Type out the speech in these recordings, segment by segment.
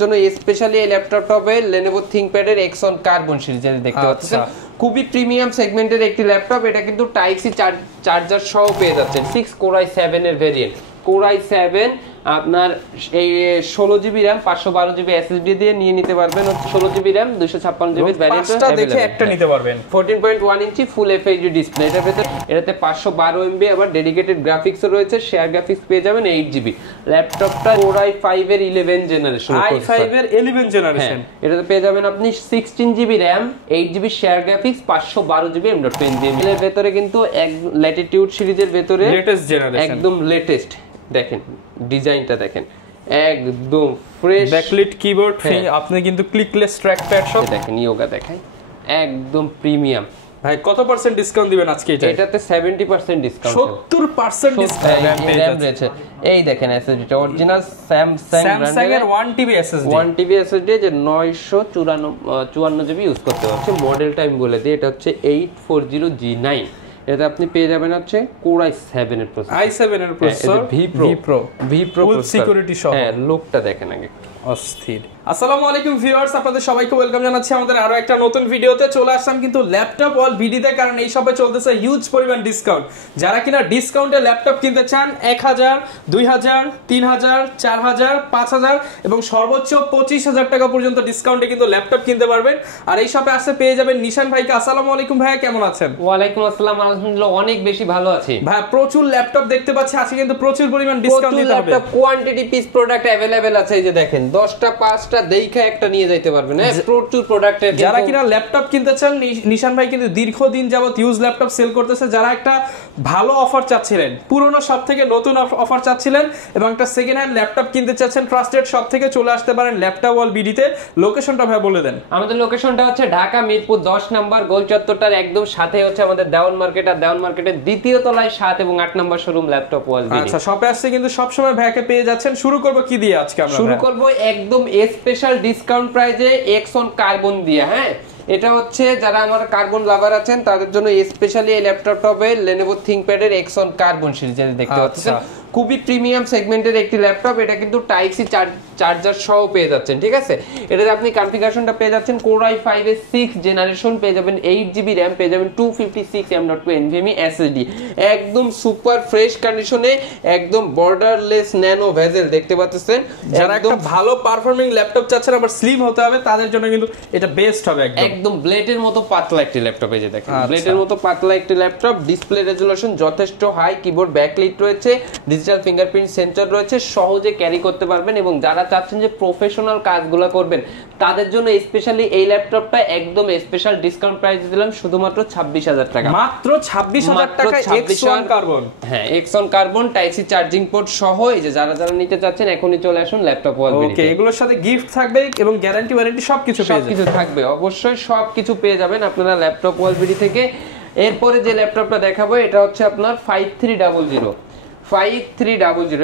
জন্য স্পেশালি এই ল্যাপটপটা হবে Lenovo ThinkPad এর Xon Carbon সিরিজের দেখতে পাচ্ছেন খুবই প্রিমিয়াম সেগমেন্টের একটি ল্যাপটপ এটা কিন্তু টাইপ সি চার্জার সহ পেয়ে যাচ্ছেন 6 Core i7 এর ভেরিয়েন্ট Core i7 আপনার এই 16GB RAM 512GB SSD দিয়ে নিয়ে নিতে পারবেন 16GB RAM 256GB ভ্যারিয়েন্টটা দেখে একটা নিতে পারবেন 14.1 ইঞ্চি ফুল FHD ডিসপ্লে এটাতে 512MB আবার ডেডিকেটেড গ্রাফিক্সও রয়েছে শেয়ার গ্রাফিক্স পেয়ে যাবেন 8GB ল্যাপটপটা Core i5 এর 11 জেনারেশন i5 এর 11 জেনারেশন এটাতে পেয়ে যাবেন আপনি 16GB RAM 8GB share graphics 512GB M.2 এর ভেতরে কিন্তু ল্যাটিটিউড সিরিজের ভেতরে লেটেস্ট জেনারেশন একদম লেটেস্ট দেখেন ডিজাইনটা দেখেন একদম ফ্রেশ ব্যাকলিট কিবোর্ড আপনি কিন্তু ক্লিকলেস ট্র্যাকপ্যাড সব দেখেন ইয়োগা দেখাই একদম প্রিমিয়াম ভাই কত পার্সেন্ট ডিসকাউন্ট দিবেন আজকে এটাতে 70% ডিসকাউন্ট 70% ডিসকাউন্ট রয়েছে এই দেখেন এসএসডিটা অরিজিনাল স্যামসাং এর 1TB SSD 1TB SSD যে 954GB ইউজ করতে পারছে মডেলটা আমি বলে দিই এটা হচ্ছে 840G9 এটা আপনি পেয়ে যাবেন হচ্ছে Core i7 এর প্রসেসর i7 এর প্রসেসর V Pro ফুল সিকিউরিটি সহ হ্যাঁ লুকটা দেখেন আগে অস্থির আসসালামু আলাইকুম ভিউয়ার্স আপনাদের সবাইকে ওয়েলকাম জানাচ্ছি আমাদের আরো একটা নতুন ভিডিওতে চলে আসলাম কিন্তু ল্যাপটপ ওয়াল ভিডিতে কারণ এই শপে চলতেছে হিউজ পরিমাণ ডিসকাউন্ট যারা কিনা ডিসকাউন্টে ল্যাপটপ কিনতে চান 1000 2000 3000 4000 5000 এবং সর্বোচ্চ 25000 টাকা পর্যন্ত ডিসকাউন্টে কিন্তু ল্যাপটপ কিনতে পারবেন আর এই শপে আসলে পেয়ে যাবেন নিশান ভাইকে আসসালামু আলাইকুম ভাইয়া কেমন আছেন ওয়া আলাইকুম আসসালাম আলহামদুলিল্লাহ অনেক বেশি ভালো আছি ভাই প্রচুর ল্যাপটপ দেখতে পাচ্ছি আজকে কিন্তু প্রচুর পরিমাণ ডিসকাউন্ট দিতে হবে laptop quantity piece product available আছে এই যে দেখেন 10টা 5টা দেইখা একটা নিয়ে যাইতে পারবেন হ্যাঁ প্রচুর প্রোডাক্টের যারা কিনা ল্যাপটপ কিনতে চান নিশান ভাই কিন্তু দীর্ঘদিন যাবত ইউজ ল্যাপটপ সেল করতেছে যারা একটা ভালো অফার চাচ্ছিলেন পুরনো শপ থেকে নতুন অফার চাচ্ছিলেন এবং একটা সেকেন্ড হ্যান্ড ল্যাপটপ কিনতে চাচ্ছেন ট্রাস্টেড শপ থেকে চলে আসতে পারেন ল্যাপটপ ওয়াল বিডিতে লোকেশনটা ভাই বলে দেন আমাদের লোকেশনটা হচ্ছে ঢাকা মিরপুর 10 নাম্বার গোল চত্বরটার একদম সাথে হচ্ছে আমাদের দেওয়ান মার্কেট আর দেওয়ান মার্কেটের দ্বিতীয় তলায় 7 এবং 8 নাম্বার শোরুম ল্যাপটপ ওয়াল বিডি আচ্ছা শপে আসছে কিন্তু সব সময় ভাইকে পেয়ে যাচ্ছেন শুরু করব কি দিয়ে আজকে আমরা শুরু করব একদম স্পেশাল ডিসকাউন্ট প্রাইজে Xon Carbon দিয়ে হ্যাঁ এটা হচ্ছে যারা আমার কার্বন লাভার আছেন তাদের জন্য স্পেশালি এই ল্যাপটপটা হবে Lenovo ThinkPad এর Xon Carbon সিরিজের দেখতে পাচ্ছেন খুবই প্রিমিয়াম সেগমেন্টের একটি ল্যাপটপ এটা কিন্তু টাইপ সি চার্জার সহ পেয়ে যাচ্ছেন ঠিক আছে এটাতে আপনি কনফিগারেশনটা পেয়ে যাচ্ছেন Core i5 এর 6 জেনারেশন পেয়ে যাবেন 8GB RAM পেয়ে যাবেন 256 M.2 NVMe SSD একদম সুপার ফ্রেশ কন্ডিশনে একদম বর্ডারলেস ন্যানো ভেজেল দেখতে পাচ্ছেন যারা একটা ভালো পারফর্মিং ল্যাপটপ চাচ্ছেন আবার স্লিম হতে হবে তাদের জন্য কিন্তু এটা বেস্ট হবে একদম ব্লেডের মতো পাতলা একটি ল্যাপটপ এই যে দেখেন ব্লেডের মতো পাতলা একটি ল্যাপটপ ডিসপ্লে রেজোলিউশন যথেষ্ট হাই কিবোর্ড ব্যাকলাইট রয়েছে ডিজিটাল ফিঙ্গারপ্রিন্ট সেন্সর রয়েছে সহজে ক্যারি করতে পারবেন এবং যারা চাচ্ছেন যে প্রফেশনাল কাজগুলো করবেন তাদের জন্য স্পেশালি এই ল্যাপটপটা একদম স্পেশাল ডিসকাউন্ট প্রাইসে দিলাম শুধুমাত্র 26000 টাকা মাত্র 26000 টাকা Xon Carbon হ্যাঁ Xon Carbon type C charging port সহ এই যে যারা যারা নিতে চাচ্ছেন এখনই চলে আসুন ল্যাপটপ ওয়াল বিডি ওকে এগুলোর সাথে গিফট থাকবে এবং গ্যারান্টি ওয়ারেন্টি সবকিছু পেয়ে যাবেন সবকিছু থাকবে অবশ্যই সবকিছু পেয়ে যাবেন আপনারা ল্যাপটপ ওয়াল বিডি থেকে এরপরে যে ল্যাপটপটা দেখাবো এটা হচ্ছে আপনার 5300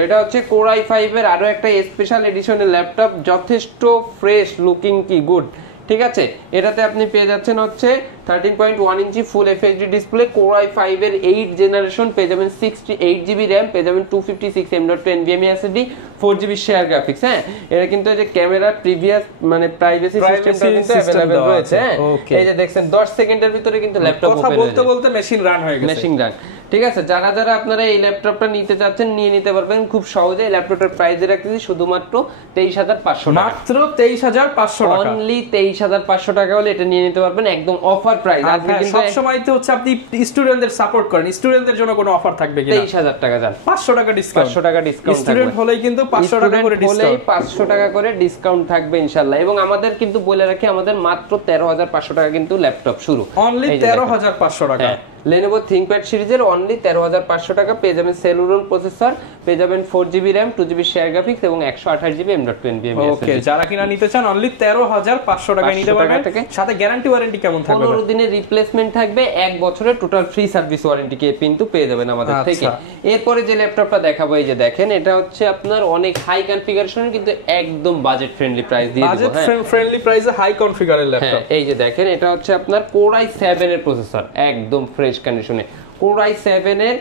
এটা হচ্ছে Core i5 এর আরো একটা স্পেশাল এডিশনের ল্যাপটপ যথেষ্ট ফ্রেশ লুকিং কি গুড ঠিক আছে এটাতে আপনি পেয়ে যাচ্ছেন হচ্ছে 13.1 ইঞ্চি ফুল FHD ডিসপ্লে Core i5 এর 8 জেনারেশন পেয়ে যাবেন 68GB RAM পেয়ে যাবেন 256 M.2 NVMe SSD 4GB share graphics হ্যাঁ এটা কিন্তু এই যে ক্যামেরা প্রিভিয়াস মানে প্রাইভেসি সিস্টেমটা কিন্তু अवेलेबल রয়েছে হ্যাঁ এই যে দেখছেন 10 সেকেন্ডের ভিতরে কিন্তু ল্যাপটপ ওপেন হয়ে কথা বলতে মেশিন রান হয়ে গেছে মেশিন রান ঠিক আছে যারা যারা আপনারা এই ল্যাপটপটা নিতে চাচ্ছেন নিয়ে নিতে পারবেন খুব সহজে এই ল্যাপটপটার প্রাইস রাখতেছি শুধুমাত্র 23500 টাকা মাত্র 23500 টাকা অনলি 23500 টাকা হলে এটা নিয়ে নিতে পারবেন একদম অফার প্রাইস আপনি কিন্তু সব সময় তো হচ্ছে আপনি স্টুডেন্টদের সাপোর্ট করেন স্টুডেন্টদের জন্য কোনো অফার থাকবে কিনা 23000 টাকা জান 500 টাকা ডিসকাউন্ট 500 টাকা ডিসকাউন্ট স্টুডেন্ট হলেই কিন্তু 500 টাকা করে ডিসকাউন্ট 500 টাকা করে ডিসকাউন্ট থাকবে ইনশাআল্লাহ এবং আমাদের কিন্তু বলে রাখি আমাদের মাত্র 13500 টাকা কিন্তু ল্যাপটপ শুরু অনলি 13500 টাকা Lenovo ThinkPad সিরিজের অনলি 13500 টাকা পেয়ে যাবেন সেলুরন প্রসেসর পেয়ে যাবেন 4GB RAM 2GB share graphics এবং 128GB M.2 NVMe ওকে যারা কিনা নিতে চান অনলি 13500 টাকা নিতে পারবেন সাথে গ্যারান্টি ওয়ারেন্টি কেমন থাকবে 15 দিনের রিপ্লেসমেন্ট থাকবে 1 বছরের টোটাল ফ্রি সার্ভিস ওয়ারেন্টি কিন্তু পেয়ে যাবেন আমাদের থেকে এরপরে যে ল্যাপটপটা দেখাবো এই যে দেখেন এটা হচ্ছে আপনার অনেক হাই কনফিগারেশনের কিন্তু একদম বাজেট ফ্রেন্ডলি প্রাইস দিয়ে দিব বাজেট ফ্রেন্ডলি প্রাইসে হাই কনফিগারের ল্যাপটপ এই যে দেখেন এটা হচ্ছে আপনার Core i7 এর প্রসেসর একদম ফ্রেশ কন্ডিশনে Core i7 এর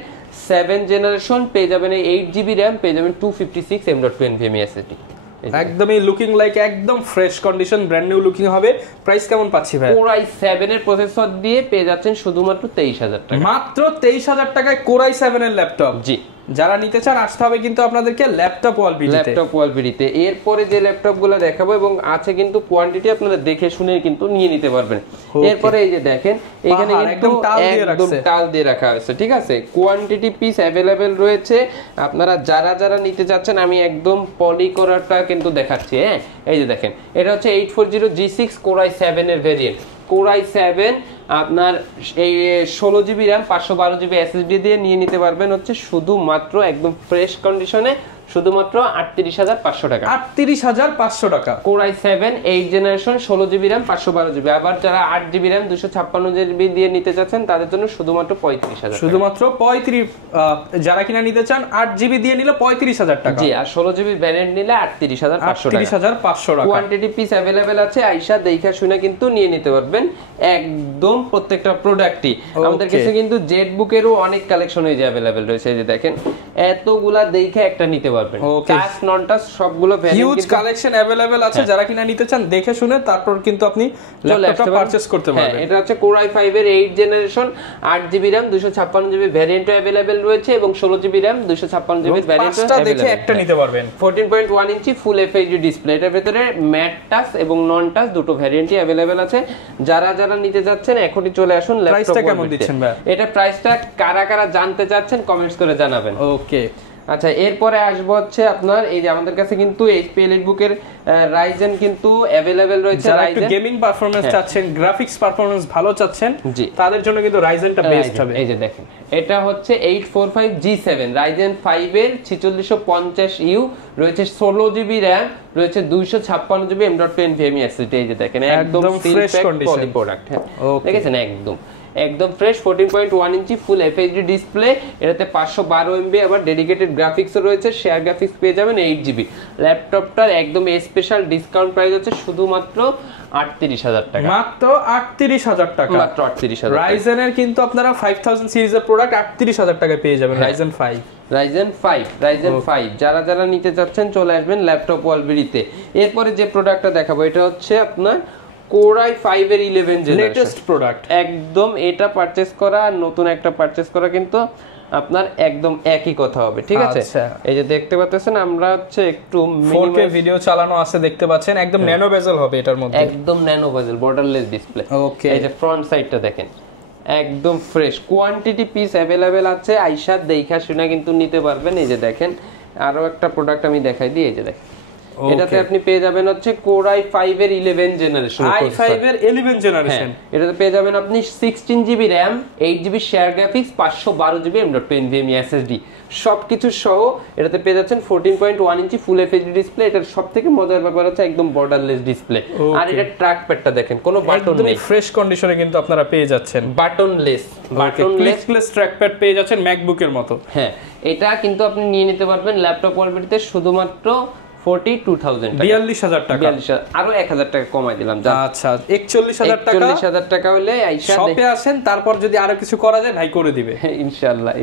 7 জেনারেশন পেয়ে যাবেন 8GB RAM পেয়ে যাবেন 256 M.2 NVMe SSD একদমই লুকিং লাইক একদম fresh condition, brand new looking হবে। প্রাইস কেমন পাচ্ছি ভাই? Core i7 এর প্রসেসর দিয়ে পেয়ে যাচ্ছেন শুধুমাত্র 23000 টাকা। মাত্র 23000 টাকায় Core i7 এর ল্যাপটপ। জি, যারা নিতে চান আসতে হবে কিন্তু আপনাদেরকে ল্যাপটপ ওয়াল বিডিতে। এরপরে যে ল্যাপটপগুলো দেখাবো এবং আছে কিন্তু কোয়ান্টিটি আপনারা দেখে শুনে কিন্তু নিয়ে নিতে পারবেন। এরপরে এই যে দেখেন এখানে একদম টাল দিয়ে রাখা হয়েছে, ঠিক আছে। কোয়ান্টিটি পিস अवेलेबल রয়েছে। আপনারা যারা নিতে চাচ্ছেন আমি একদম পলি করাটা কিন্তু দেখাচ্ছি। হ্যাঁ, এই যে দেখেন এটা হচ্ছে 840G6 Core i7 এর ভেরিয়েন্ট। Core i7 আপনার এই 16GB RAM 512GB SSD দিয়ে নিয়ে নিতে পারবেন হচ্ছে শুধুমাত্র একদম ফ্রেশ কন্ডিশনে শুধুমাত্র 38500 টাকা। 38500 টাকা। Core i7 8 generation 16GB RAM 512GB। আবার যারা 8GB RAM 256GB দিয়ে নিতে চাচ্ছেন তাদের জন্য শুধুমাত্র 35000। শুধুমাত্র 35 যারা কিনা নিতে চান 8GB দিয়ে নিলে 35000 টাকা। জি, আর 16GB ভ্যারিয়েন্ট নিলে 38500 টাকা। 38500 টাকা। কোয়ান্টিটি পিস अवेलेबल আছে, আইসা দেখা শুনে কিন্তু নিয়ে নিতে পারবেন একদম প্রত্যেকটা প্রোডাক্টই। আমাদের কাছে কিন্তু জেটবুকেরও অনেক কালেকশন এই যে अवेलेबल রয়েছে। এই যে দেখেন এতগুলা দেখে একটা নিতে পারবেন। টাচ নন টাচ সবগুলো হিউজ কালেকশন अवेलेबल আছে। যারা কিনা নিতে চান দেখে শুনে তারপর কিন্তু আপনি ল্যাপটপটা পারচেজ করতে পারবেন। এটা হচ্ছে Core i5 এর 8 generation 8GB RAM 256GB ভ্যারিয়েন্টও available রয়েছে এবং 16GB RAM 256GB ভ্যারিয়েন্টও পাঁচটা দেখে একটা নিতে পারবেন। 14.1 ইঞ্চি ফুল FHD ডিসপ্লে। এটার ভিতরে ম্যাট টাচ এবং নন টাচ দুটো ভ্যারিয়েন্টই अवेलेबल আছে। যারা নিতে যাচ্ছেন এখনই চলে আসুন ল্যাপটপ। প্রাইসটা কেমন দিচ্ছেন ভাই? এটা প্রাইসটা কারা জানতে চাচ্ছেন কমেন্টস করে জানাবেন। ওকে, আচ্ছা, এরপরে আসবো হচ্ছে আপনার এই যে আমাদের কাছে কিন্তু HP EliteBook এর Ryzen কিন্তু अवेलेबल রয়েছে। যারা একটু গেমিং পারফরম্যান্স চাচ্ছেন, গ্রাফিক্স পারফরম্যান্স ভালো চাচ্ছেন, তাদের জন্য কিন্তু Ryzenটা বেস্ট হবে। এই যে দেখেন এটা হচ্ছে 845G7 Ryzen 5 এর 4650U রয়েছে, 16GB RAM রয়েছে, 256GB M.2 NVMe SSD। এই যে দেখেন একদম ফ্রেশ কন্ডিশন প্রোডাক্ট। হ্যাঁ, দেখেছেন একদম ফ্রেশ 14.1 ইঞ্চি ফুল FHD ডিসপ্লে। এটাতে 512MB আবার ডেডিকেটেড গ্রাফিক্সও রয়েছে, শেয়ার গ্রাফিক্স পেয়ে যাবেন 8GB। ল্যাপটপটার একদম স্পেশাল ডিসকাউন্ট প্রাইস হচ্ছে শুধুমাত্র 38000 টাকা। মাত্র 38000 টাকা। মাত্র 38000। Ryzen এর কিন্তু আপনারা 5000 সিরিজের প্রোডাক্ট 38000 টাকায় পেয়ে যাবেন। Ryzen 5 যারা নিতে চাচ্ছেন চলে আসবেন ল্যাপটপ ওয়ালবিডিতে। এরপরে যে প্রোডাক্টটা দেখাবো এটা হচ্ছে আপনার Core i5 এর 11 জেনারেশন লেটেস্ট প্রোডাক্ট। একদম এটা পারচেজ করা নতুন একটা পারচেজ করা কিন্তু আপনার একদম একই কথা হবে, ঠিক আছে। এই যে দেখতে পাচ্ছেন আমরা হচ্ছে একটু 4K ভিডিও চালানো আছে দেখতে পাচ্ছেন, একদম ন্যানো বেজেল হবে এটার মধ্যে, একদম ন্যানো বেজেল বর্ডারলেস ডিসপ্লে। ওকে, এই যে ফ্রন্ট সাইডটা দেখেন একদম ফ্রেশ। কোয়ান্টিটি পিস अवेलेबल আছে, আইসা দেখা শুনে কিন্তু নিতে পারবেন। এই যে দেখেন আরো একটা প্রোডাক্ট আমি দেখাই দিই। এই যে দেখেন এটাতে আপনি পেয়ে যাবেন হচ্ছে Core i5 এর 11 জেনারেশন। এটাতে পেয়ে যাবেন আপনি 16GB RAM 8GB share graphics 512GB M.2 NVMe SSD সবকিছু সহ এটাতে পেয়ে যাচ্ছেন 14.1 ইঞ্চি ফুল FHD ডিসপ্লে। এটার সবথেকে মজার ব্যাপার হচ্ছে একদম বর্ডারলেস ডিসপ্লে। আর এটা ট্র্যাক প্যাডটা দেখেন কোনো বাটন নেই, ফ্রেশ কন্ডিশনে কিন্তু আপনারা পেয়ে যাচ্ছেন বাটনলেস ট্র্যাক প্যাড পেয়ে যাচ্ছেন ম্যাকবুকের মতো। হ্যাঁ, এটা কিন্তু আপনি নিয়ে নিতে পারবেন ল্যাপটপ ওয়ালবিডিতে শুধুমাত্র 42000 টাকা। 42000 টাকা। আরো 1000 টাকা কমাই দিলাম। আচ্ছা, 41000 টাকা। 41000 টাকা হলে আইসা শপে আসেন, তারপর যদি আরো কিছু করা যায় ভাই করে দিবে। ইনশাআল্লাহ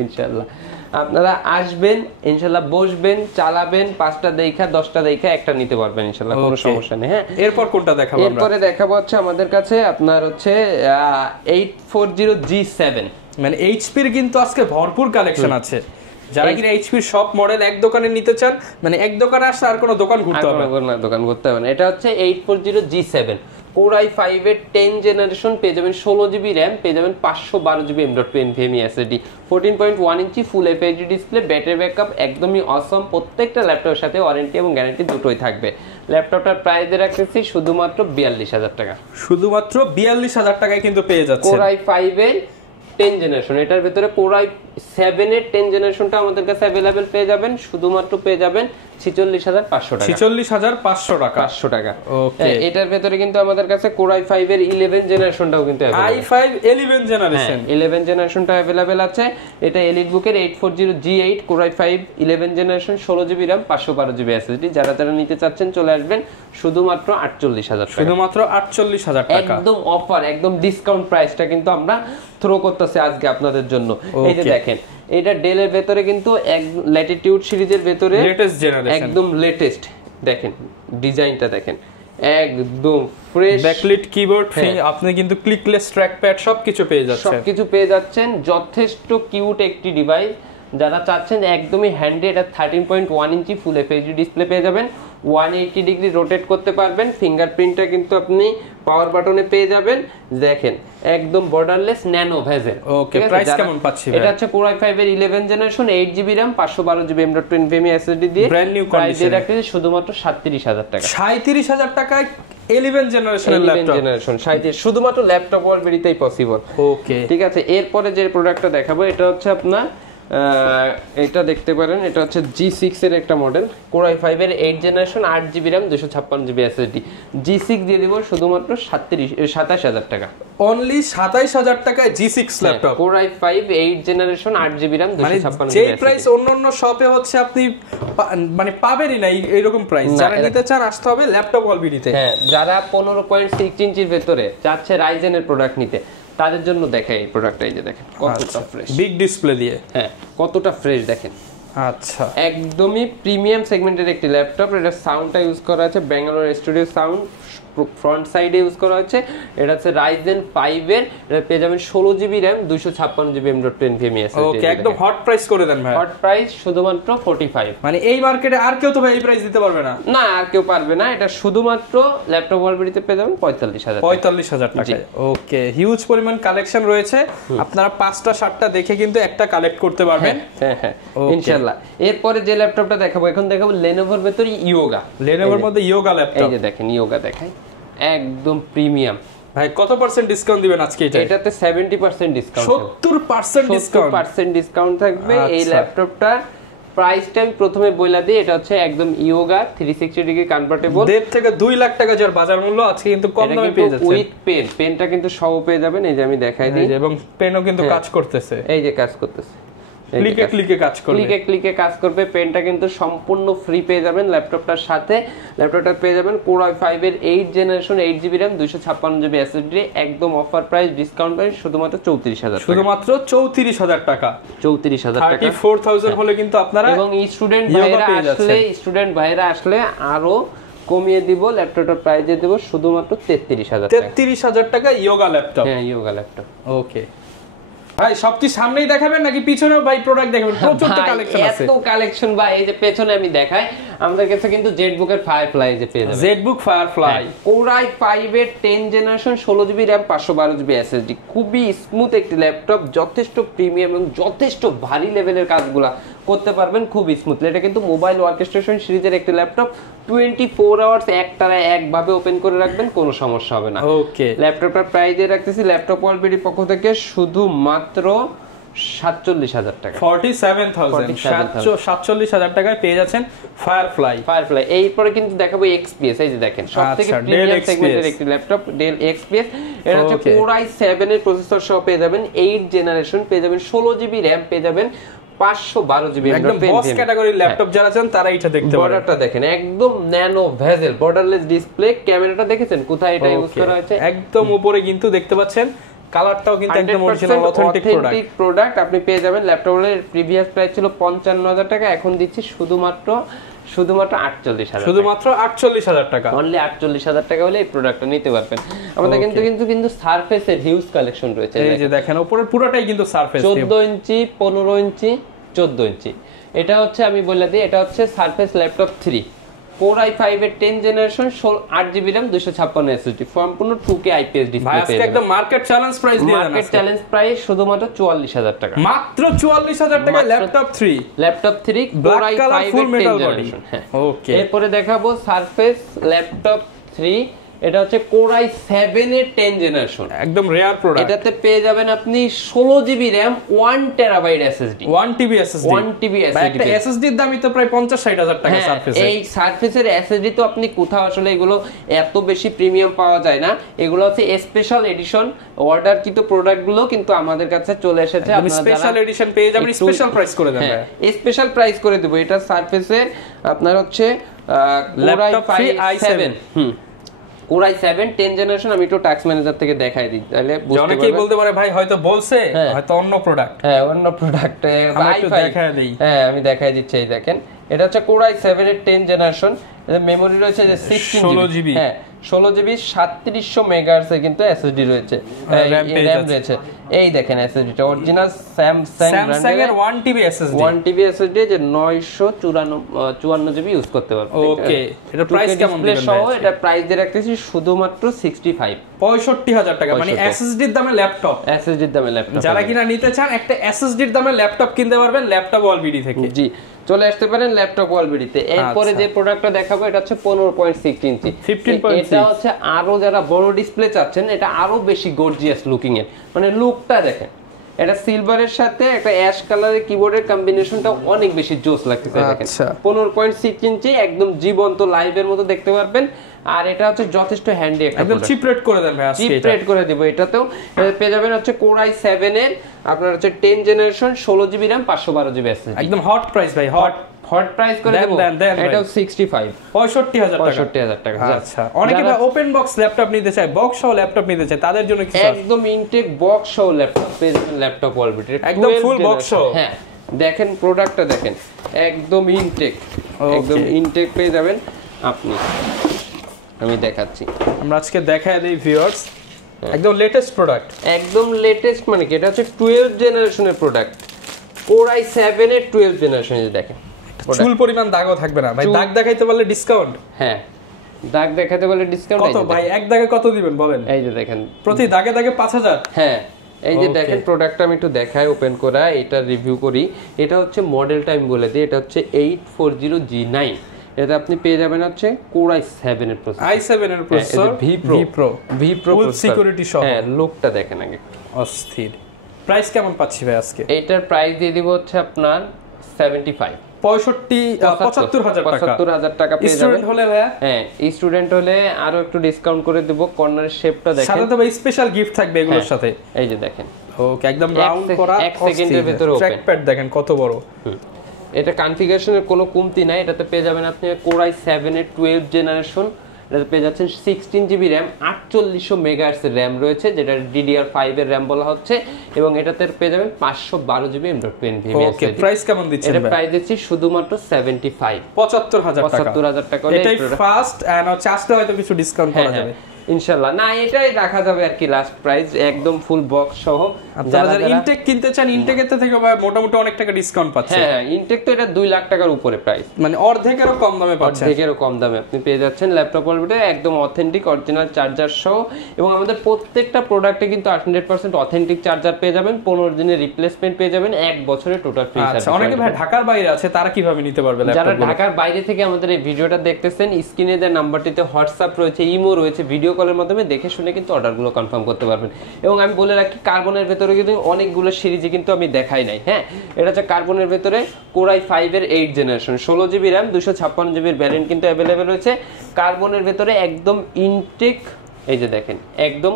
আপনারা আসবেন, ইনশাআল্লাহ বসবেন, চালাবেন, 5টা দেখা 10টা দেখা একটা নিতে পারবেন ইনশাআল্লাহ, কোনো সমস্যা নেই। হ্যাঁ, এরপর কোনটা দেখাবো আমরা? এরপরে দেখাবো হচ্ছে আমাদের কাছে আপনার হচ্ছে 840G7 মানে HP এর কিন্তু আজকে ভরপুর কালেকশন আছে। যারা কিনা HP সব মডেল এক দোকানে নিতে চান, মানে এক দোকানে আসলে আর কোনো দোকান ঘুরতে হবে না। এটা হচ্ছে 840G7 Core i5 এর 10 জেনারেশন পেয়ে যাবেন, 16GB RAM পেয়ে যাবেন, 512GB M.2 NVMe SSD, 14.1 ইঞ্চি ফুল FHD ডিসপ্লে, ব্যাটারি ব্যাকআপ একদমই অসম। প্রত্যেকটা ল্যাপটপের সাথে ওয়ারেন্টি এবং গ্যারান্টি দুটোই থাকবে। ল্যাপটপটার প্রাইসে রাখতেছি শুধুমাত্র 42000 টাকা। শুধুমাত্র 42000 টাকায় কিন্তু পেয়ে যাচ্ছে Core i5 এর 10 জেনারেশন। এটার ভিতরে Core i7 এর 10 জেনারেশনটা আমাদের কাছে अवेलेबल পেয়ে যাবেন, শুধুমাত্র পেয়ে যাবেন 46500 টাকা। 46500 টাকা। 500 টাকা। ওকে, এটার ভিতরে কিন্তু আমাদের কাছে Core i5 এর 11 জেনারেশনটাও কিন্তু i5 11 জেনারেশন 11 জেনারেশনটা अवेलेबल আছে। এটা EliteBook এর 840G8 Core i5 11 generation 16GB RAM 512GB SSD। যারা নিতে চাচ্ছেন চলে আসবেন শুধুমাত্র 48000 টাকা। শুধুমাত্র 48000 টাকা। একদম অফার, একদম ডিসকাউন্ট প্রাইসটা কিন্তু আমরা থ্রো করতেছি আজকে আপনাদের জন্য। এই যে দেখেন এটা ডেলের ভেতরে কিন্তু ল্যাটিটিউড সিরিজের ভেতরে লেটেস্ট জেনারেশন, একদম লেটেস্ট দেখেন ডিজাইনটা দেখেন একদম ফ্রেশ ব্যাকলিট কিবোর্ড, আপনি কিন্তু ক্লিকলেস ট্র্যাকপ্যাড সবকিছু পেয়ে যাচ্ছেন, সবকিছু পেয়ে যাচ্ছেন। যথেষ্ট কিউট একটি ডিভাইস, যারা চাচ্ছেন একদমই হ্যান্ডি, এটা 13.1 ইঞ্চি ফুল এফএইচডি ডিসপ্লে পেয়ে যাবেন, 180 ডিগ্রি রোটেট করতে পারবেন, ফিঙ্গারপ্রিন্টটা কিন্তু আপনি পাওয়ার বাটনে পেয়ে যাবেন। দেখেন একদম বর্ডারলেস ন্যানো ভেজেল। ওকে, প্রাইস কেমন পাচ্ছি? এটা হচ্ছে Core i5 এর 11 generation, 8GB RAM, 512GB M.2 SSD দিয়ে ব্র্যান্ড নিউ কন্ডিশনে রাখতে শুধুমাত্র 37,000 টাকা। 37,000 টাকায় 11 জেনারেশনের ল্যাপটপ, শুধুমাত্র ল্যাপটপ ওয়ার্ল্ডবেরিতেই পসিবল। ওকে, ঠিক আছে, এরপরে যে প্রোডাক্টটা দেখাবো এটা হচ্ছে আপনার এটা দেখতে পারেন, এটা হচ্ছে G6 এর একটা মডেল, Core i5 এর 8 generation, 8GB RAM, 256GB SSD। G6 দিয়ে দিব শুধুমাত্র 27,000 টাকা। অনলি 27,000 টাকায় G6 laptop, Core i5 8 generation, 8GB RAM, 256GB যে প্রাইস অন্যান্য শপে হচ্ছে আপনি মানে পাবেনই না এইরকম প্রাইস। যারা নিতে চান আসতে হবে ল্যাপটপ ওয়ার্ল্ডবেরিতে। হ্যাঁ, যারা 15.6 ইঞ্চির ভেতরে চাচ্ছে রাইজেনের প্রোডাক্ট নিতে, তাদের জন্য দেখাই এই প্রোডাক্টটা। এই যে দেখেন কতটা ফ্রেশ, বিগ ডিসপ্লে দিয়ে, হ্যাঁ কতটা ফ্রেশ দেখেন। আচ্ছা, একদমই প্রিমিয়াম সেগমেন্টের একটি ল্যাপটপ। এটা সাউন্ডটা ইউজ করা আছে ব্যাঙ্গালোর স্টুডিও সাউন্ড, ফ্রন্ট সাইডে ইউজ করা হচ্ছে। এটা হচ্ছে Ryzen 5 এর, এটা পেয়ে যাবেন 16GB RAM, 256GB M.2 SSD। ওকে, একদম হট প্রাইস করে দেন ভাই। হট প্রাইস শুধুমাত্র 45। মানে এই মার্কেটে আর কেউ তো ভাই এই প্রাইস দিতে পারবে না। না, আর কেউ পারবে না। এটা শুধুমাত্র ল্যাপটপ ওয়ার্ল্ডবেরিতে পেয়ে যাবেন 45,000 টাকায়। ওকে, হিউজ পরিমাণ কালেকশন রয়েছে, আপনারা 5টা 7টা দেখে কিন্তু একটা কালেক্ট করতে পারবেন। হ্যাঁ হ্যাঁ, ইনশাআল্লাহ। এরপরে যে ল্যাপটপটা দেখাবো, এখন দেখাবো Lenovoর ভেতরে ইয়োগা। Lenovoর মধ্যে ইয়োগা ল্যাপটপ, এই যে দেখেন ইয়োগা দেখাই, একদম প্রিমিয়াম। ভাই কত পার্সেন্ট ডিসকাউন্ট দিবেন আজকে? এটাতে 70% ডিসকাউন্ট, 70% ডিসকাউন্ট, 70% ডিসকাউন্ট থাকবে। এই ল্যাপটপটা প্রাইসটা আমি প্রথমে বইলা দিই, এটা হচ্ছে একদম ইয়োগা 360 ডিগ্রি কনভার্টেবল, 1.5 থেকে 2 লাখ টাকা যার বাজার মূল্য, আজকে কিন্তু কম দামে পেয়ে যাচ্ছেন। উইথ পেন, পেনটা কিন্তু সহ পেয়ে যাবেন। এই যে আমি দেখাই দিই, এবং পেনও কিন্তু কাজ করতেছে, এই যে কাজ করতেছে, ক্লিকে ক্লিকে কাজ করবে, ক্লিকে ক্লিকে কাজ করবে। পেনটা কিন্তু সম্পূর্ণ ফ্রি পেয়ে যাবেন ল্যাপটপটার সাথে। ল্যাপটপটা পেয়ে যাবেন Core i5 এর 8 generation, 8GB RAM, 256GB SSD, একদম অফার প্রাইস, ডিসকাউন্ট প্রাইস শুধুমাত্র 34,000 টাকা। শুধুমাত্র 34,000 টাকা, 34,000 টাকা, 34,000 হলে কিন্তু আপনারা। এবং স্টুডেন্ট ভাইরা আসলে আরো কমিয়ে দিব, ল্যাপটপটার প্রাইসে দেব শুধুমাত্র 33,000 টাকা। 33,000 টাকা ইয়োগা ল্যাপটপ। হ্যাঁ, ইয়োগা ল্যাপটপ। ওকে ভাই, সব কি সামনেই দেখাবেন নাকি পিছনেও ভাই প্রোডাক্ট দেখাবেন? প্রচুর তো কালেকশন আছে, এত কালেকশন ভাই। এই যে পেছনে আমি দেখাই, আমাদের কাছে কিন্তু ZBook এর Firefly যে পেয়ে যাবেন, ZBook Firefly Core i5 এর 10 generation, 16GB RAM, 512GB SSD, খুবই স্মুথ একটি ল্যাপটপ, যথেষ্ট প্রিমিয়াম এবং যথেষ্ট ভারী লেভেলের কাজগুলা করতে পারবেন খুব স্মুথলি। এটা কিন্তু মোবাইল ওয়ার্কস্টেশন সিরিজের একটি ল্যাপটপ, 24 আওয়ার্স একটানা একভাবে ওপেন করে রাখবেন, কোনো সমস্যা হবে না। ওকে, ল্যাপটপটার প্রাইস রাখতেছি ল্যাপটপ ওয়ার্ল্ডবেরির পক্ষ থেকে শুধুমাত্র 47,000 টাকা, 47,000 টাকায় পেয়ে যাচ্ছেন Firefly। এইপরে কিন্তু দেখাবো XPS। এই যে দেখেন সবথেকে প্রিমিয়াম সেগমেন্টের একটি ল্যাপটপ Dell XPS। এটা হচ্ছে Core i7 এর প্রসেসর সহ পেয়ে যাবেন, 8 জেনারেশন পেয়ে যাবেন, 16GB RAM পেয়ে যাবেন, 512GB একদম বস ক্যাটাগরির ল্যাপটপ যারা চান তারা এটা দেখতে পারেন। বর্ডারটা দেখেন একদম ন্যানো ভেজেল, বর্ডারলেস ডিসপ্লে। ক্যামেরাটা দেখেছেন কোথায় এটা ইউজ করা হয়েছে? একদম উপরে কিন্তু দেখতে পাচ্ছেন, কালারটাও কিন্তু একদম অরিজিনাল অথেন্টিক প্রোডাক্ট। আপনি পেয়ে যাবেন। ল্যাপটপের প্রিভিয়াস প্রাইস ছিল 55,000 টাকা, এখন দিচ্ছি শুধুমাত্র 48,000, শুধুমাত্র 48,000 টাকা। অনলি 48,000 টাকা হলে এই প্রোডাক্টটা নিতে পারবেন। আমাদের কিন্তু সারফেসের হিউজ কালেকশন রয়েছে। এই যে দেখেন উপরের পুরোটাই কিন্তু সারফেস, 14 ইঞ্চি, 15 ইঞ্চি, 14 ইঞ্চি। এটা হচ্ছে আমি বলে দিই, এটা হচ্ছে সারফেস ল্যাপটপ 3, Core i5 এর 10 জেনারেশন, 8GB RAM, 256 SSD, সম্পূর্ণ 2K IPS ডিসপ্লে। আজকে একদম মার্কেট চ্যালেঞ্জ প্রাইস দিয়ে দেন। মার্কেট চ্যালেঞ্জ প্রাইস শুধুমাত্র 44,000 টাকা, মাত্র 44,000 টাকা ল্যাপটপ 3, Core i5 এর 10 জেনারেশন। ওকে, এরপরে দেখাবো সারফেস ল্যাপটপ 3, এটা হচ্ছে Core i7 এর 10 জেনারেশন, একদম রেয়ার প্রোডাক্ট। এটাতে পেয়ে যাবেন আপনি 16GB RAM, 1TB SSD, 1TB SSD, 1TB SSD। একটা SSD এর দামই তো প্রায় 50-60,000 টাকা সারফেসে। এই সারফেসের SSD তো আপনি কোথাও আসলে এগুলো এত বেশি প্রিমিয়াম পাওয়া যায় না। এগুলো হচ্ছে স্পেশাল এডিশন অর্ডার কিন্তু প্রোডাক্টগুলো কিন্তু আমাদের কাছে চলে এসেছে। আপনারা স্পেশাল এডিশন পেয়ে যাবেন, স্পেশাল প্রাইস করে দেন। স্পেশাল প্রাইস করে দেব। এটা সারফেসের আপনার হচ্ছে ল্যাপটপ i7। Core i 7 10 generation. আমি একটু টাস্ক ম্যানেজার থেকে দেখাই দিই তাহলে বুঝতে পারবেন। অনেকেই বলতে পারে ভাই হয়তো বলছে হয়তো অন্য প্রোডাক্ট। হ্যাঁ অন্য প্রোডাক্ট দেখাই দিই। হ্যাঁ আমি দেখাই দিচ্ছি। এই দেখেন এটা হচ্ছে কোরাই 7 এর 10 জেনারেশন। এর মেমরি রয়েছে যে 16 জিবি। হ্যাঁ 16 জিবি 3700 মেগাহার্টজ এর কিন্তু এসএসডি রয়েছে, RAM রয়েছে। এই দেখেন এসএসডিটা অরিজিনাল স্যামসাং এর 1 টিবি এসএসডি 1 টিবি এসএসডি যে 954 জিবি ইউজ করতে পারবে। ওকে এটা প্রাইস কেমন দিবেন সহ এটা প্রাইস দিয়ে রাখতেছি শুধুমাত্র 65000 টাকা। মানে এসএসডির দামে ল্যাপটপ, এসএসডির দামে ল্যাপটপ যারা কিনা নিতে চান একটা এসএসডির দামে ল্যাপটপ কিনতে পারবেন ল্যাপটপ ওয়াল বিডি থেকে। জি চলে আসতে পারেন ল্যাপটপ ওয়াল বিডিতে। এরপরে যে প্রোডাক্টটা দেখাবো এটা হচ্ছে 15.6 ইঞ্চি। এটা হচ্ছে আরো যারা বড় ডিসপ্লে চাচ্ছেন এটা আরো বেশি গর্জিয়াস লুকিং এর, মানে লুকটা দেখেন। এটা সিলভারের সাথে একটা অ্যাশ কালারের কিবোর্ডের কম্বিনেশনটা অনেক বেশি জোস লাগতেছে দেখেন। 15.6 ইঞ্চি একদম জীবন্ত লাইভের মতো দেখতে পারবেন। আর এটা হচ্ছে যথেষ্ট হ্যান্ডি একটা একদম চিপ রেট করে দেন ভাই আজকে। চিপ রেট করে দেব। এটাতেও পেয়ে যাবেন হচ্ছে কোরাই 7 এর আপনার হচ্ছে 10 generation 16 GB RAM 512 GB SSD. একদম হট প্রাইস ভাই, হট প্রাইস করে দেব। এটাও 65000 টাকা। আচ্ছা অনেকে ভাই ওপেন বক্স ল্যাপটপ নিতে চায়, বক্স সহ ল্যাপটপ নিতে চায়, তাদের জন্য কি একদম ইনটেক বক্স সহ ল্যাপটপ পেয়ে যাবেন ল্যাপটপ ওয়াল বিডি একদম ফুল বক্স সহ। হ্যাঁ দেখেন প্রোডাক্টটা দেখেন একদম ইনটেক, একদম ইনটেক পেয়ে যাবেন আপনি। আমি দেখাচ্ছি, আমরা আজকে দেখায় দেই ভিউয়ার্স একদম লেটেস্ট প্রোডাক্ট। একদম লেটেস্ট মানে কি এটা হচ্ছে 12 জেনারেশনের প্রোডাক্ট। কোরাই 7 এর 12 জেনারেশন। এই দেখেন চুল পরিমাণ দাগও থাকবে না ভাই। দাগ দেখাইতে পারলে ডিসকাউন্ট। হ্যাঁ দাগ দেখাতে পারলে ডিসকাউন্ট কত ভাই? এক দাগে কত দিবেন বলেন? এই যে দেখেন প্রতি দাগে দাগে 5000। হ্যাঁ এই যে দেখেন প্রোডাক্টটা আমি একটু দেখাই ওপেন করা, এটা রিভিউ করি। এটা হচ্ছে মডেলটা আমি বলে দিই, এটা হচ্ছে 840G9। এটা আপনি পেয়ে যাবেন হচ্ছে কোরাই 7 এর প্রসেসর, i7 এর প্রসেসর ভি প্রো ফুল সিকিউরিটি সহ। হ্যাঁ লুকটা দেখেন আগে অস্থির। প্রাইস কেমন পাচ্ছি ভাই আজকে? এটার প্রাইস দিয়ে দিব হচ্ছে আপনার 75000 টাকা পেয়ে যাবেন। স্টুডেন্ট হলে ভাইয়া? হ্যাঁ স্টুডেন্ট হলে আরো একটু ডিসকাউন্ট করে দেব। কর্নারের শেপটা দেখেন, সাথে তো ভাই স্পেশাল গিফট থাকবে এগুলোর সাথে। এই যে দেখেন ওকে একদম রাউন্ড করা 1 সেকেন্ডের ভিতরে ওপেন। ট্র্যাকপ্যাড দেখেন কত বড়। এটা কনফিগারেশনের কোনো কমতি নাই। এটাতে পেয়ে যাবেন আপনি কোরাই 7 এর 12 জেনারেশন। এটাতে পেয়ে যাচ্ছেন 16 জিবি RAM 4800 মেগাহার্টজ এর RAM রয়েছে, যেটা DDR5 এর RAM বলা হচ্ছে। এবং এটাতে পেয়ে যাবেন 512 জিবি M.2 ওকে প্রাইস কেমন দিচ্ছেন ভাই? এটা প্রাইস দিচ্ছি শুধুমাত্র 75000 টাকা। এটাই ফার্স্ট এন্ড চার্জটা হয়তো কিছু ডিসকাউন্ট করা যাবে ইনশাআল্লাহ। না এটাই রাখা যাবে আর কি লাস্ট প্রাইস একদম ফুল বক্স সহ। যারা ইনটেক কিনতে চান ইনটেকের থেকে ভাই মোটামুটি অনেক টাকা ডিসকাউন্ট পাচ্ছেন। হ্যাঁ ইনটেক তো এটা 2 লাখ টাকার উপরে প্রাইস, মানে অর্ধেকেরও কম দামে পাচ্ছেন। অর্ধেকেরও কম দামে আপনি পেয়ে যাচ্ছেন ল্যাপটপ ওয়ালবিটে একদম অথেন্টিক অরিজিনাল চার্জার সহ। এবং আমাদের প্রত্যেকটা প্রোডাক্টে কিন্তু 100% অথেন্টিক চার্জার পেয়ে যাবেন, 15 দিনের রিপ্লেসমেন্ট পেয়ে যাবেন, 1 বছরের টোটাল ফ্রি সার্ভিস। আচ্ছা অনেকে ভাই ঢাকার বাইরে আছে, তারা কিভাবে নিতে পারবে ল্যাপটপ? যারা ঢাকার বাইরে থেকে আমাদের এই ভিডিওটা দেখতেছেন স্ক্রিনে যে নাম্বারটিতে হোয়াটসঅ্যাপ রয়েছে, ইমো রয়েছে, ভিডিও কলের মাধ্যমে দেখে শুনে কিন্তু অর্ডারগুলো কনফার্ম করতে পারবেন। এবং আমি বলে রাখি কার্বনের ভেতরে কিন্তু অনেকগুলো সিরিজে কিন্তু আমি দেখাই নাই। হ্যাঁ এটা হচ্ছে কার্বনের ভেতরে কোরাই 5 এর 8 জেনারেশন 16 জিবি RAM 256 জিবির ভ্যারিয়েন্ট কিন্তু অ্যাভেলেবেল রয়েছে কার্বনের ভেতরে একদম ইনটেক। এই যে দেখেন একদম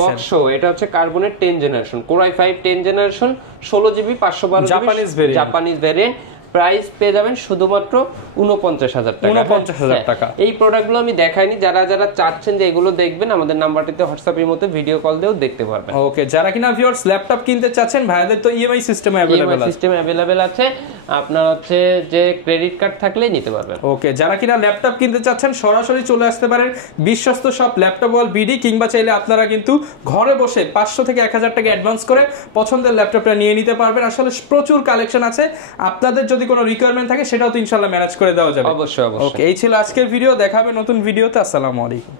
বক্স শো। এটা হচ্ছে কার্বনের 10 generation core i 5 10 generation 16 GB 512 GB Japanese variant. Price পেয়ে যাবেন শুধুমাত্র 49000 টাকা। 49000 টাকা। এই প্রোডাক্টগুলো আমি দেখাইনি, যারা যারা চাচ্ছেন যে এগুলো দেখবেন আমাদের নাম্বারটিতে হোয়াটসঅ্যাপের মধ্যে ভিডিও কল দিয়েও দেখতে পারবেন। ওকে যারা কিনা ভিউয়ার্স ল্যাপটপ কিনতে চাচ্ছেন ভাইদের তো ইএমআই সিস্টেম অ্যাভেলেবেল আছে, আপনার হচ্ছে যে ক্রেডিট কার্ড থাকলেই নিতে পারবেন। ওকে যারা কিনা ল্যাপটপ কিনতে চাচ্ছেন সরাসরি চলে আসতে পারেন বিশ্বস্ত শপ ল্যাপটপ ওয়াল বিডি, কিংবা চাইলে আপনারা কিন্তু ঘরে বসে 500 থেকে 1000 টাকা অ্যাডভান্স করে পছন্দের ল্যাপটপটা নিয়ে নিতে পারবেন। আসলে প্রচুর কালেকশন আছে, আপনাদের যদি কোনো রিকোয়ারমেন্ট থাকে সেটাও তো ইনশাআল্লাহ ম্যানেজ করে দেওয়া যাবে। অবশ্যই অবশ্যই। ওকে এই ছিল আজকের ভিডিও, দেখাবে নতুন ভিডিওতে। আসসালামু আলাইকুম।